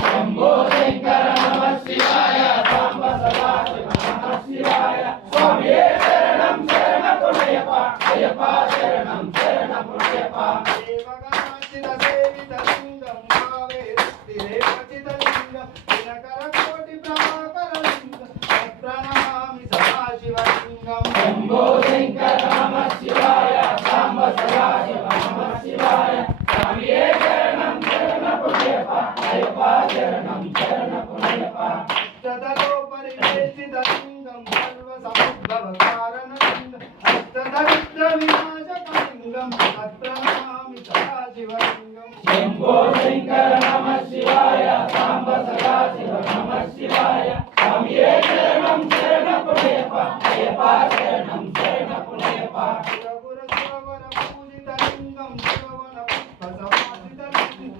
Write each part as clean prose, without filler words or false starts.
शंभो शंकर नमः शिवाय सांब सदाशिव नमः शिवाय स्वामी शरणं शरणपुण्यपा अय्यप्पा शरणं शरणपुण्यपा देवगणाचित सेवितलिंगं भावे रुक्तिरेवचितलिंगं दिनकरकोटि प्रभाकरलिंगं प्रणमामि सदाशिवलिंगं शंभो शंकर नमः शिवाय सांब सदाशिव नमः शिवाय स्वामी शरणं शरणपुण्यपा अय्यप्पा शरणं शरणपुण्यपा अष्टदलो परिवेशितलिंगं सर्वसमुद्भवकारणलिंगं अष्टदरिद्रविनाशकलिंगं तत्प्रणमामि सदाशिवलिंगं शंभो शंकर नमः शिवाय सांब सदाशिव नमः शिवाय स्वामी शरणं शरणपुण्यपा अय्यप्पा शरणं शरणपुण्यपा पूजितलिंगं श्रवणपुष्पसमासितलिंगं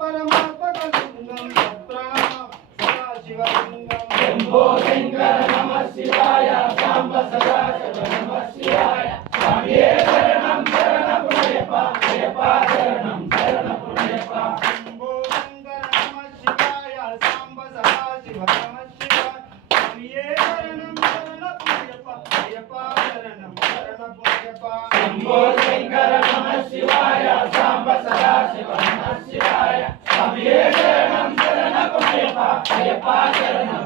परमात्मकलिंगं तत्प्रणमामि सदाशिवलिंगं शंभो शंकर नमः शिवाय सांब सदाशिव नमः शिवाय स्वामी शरणं शरणपुण्यपा अय्यप्पा शरणं शरणपुण्यपा शंभो शंकर नमः शिवाय सांब सदाशिव नमः शिवाय स्वामिये शरणं शरणपुण्यपा अय्यप्पा शरणं शरणपुण्यपा शंभो शंकर नमः शिवाय सांब सदाशिव नमः शिवाय स्वामी शरणं शरणपुण्यपा अय्यप्पा शरणं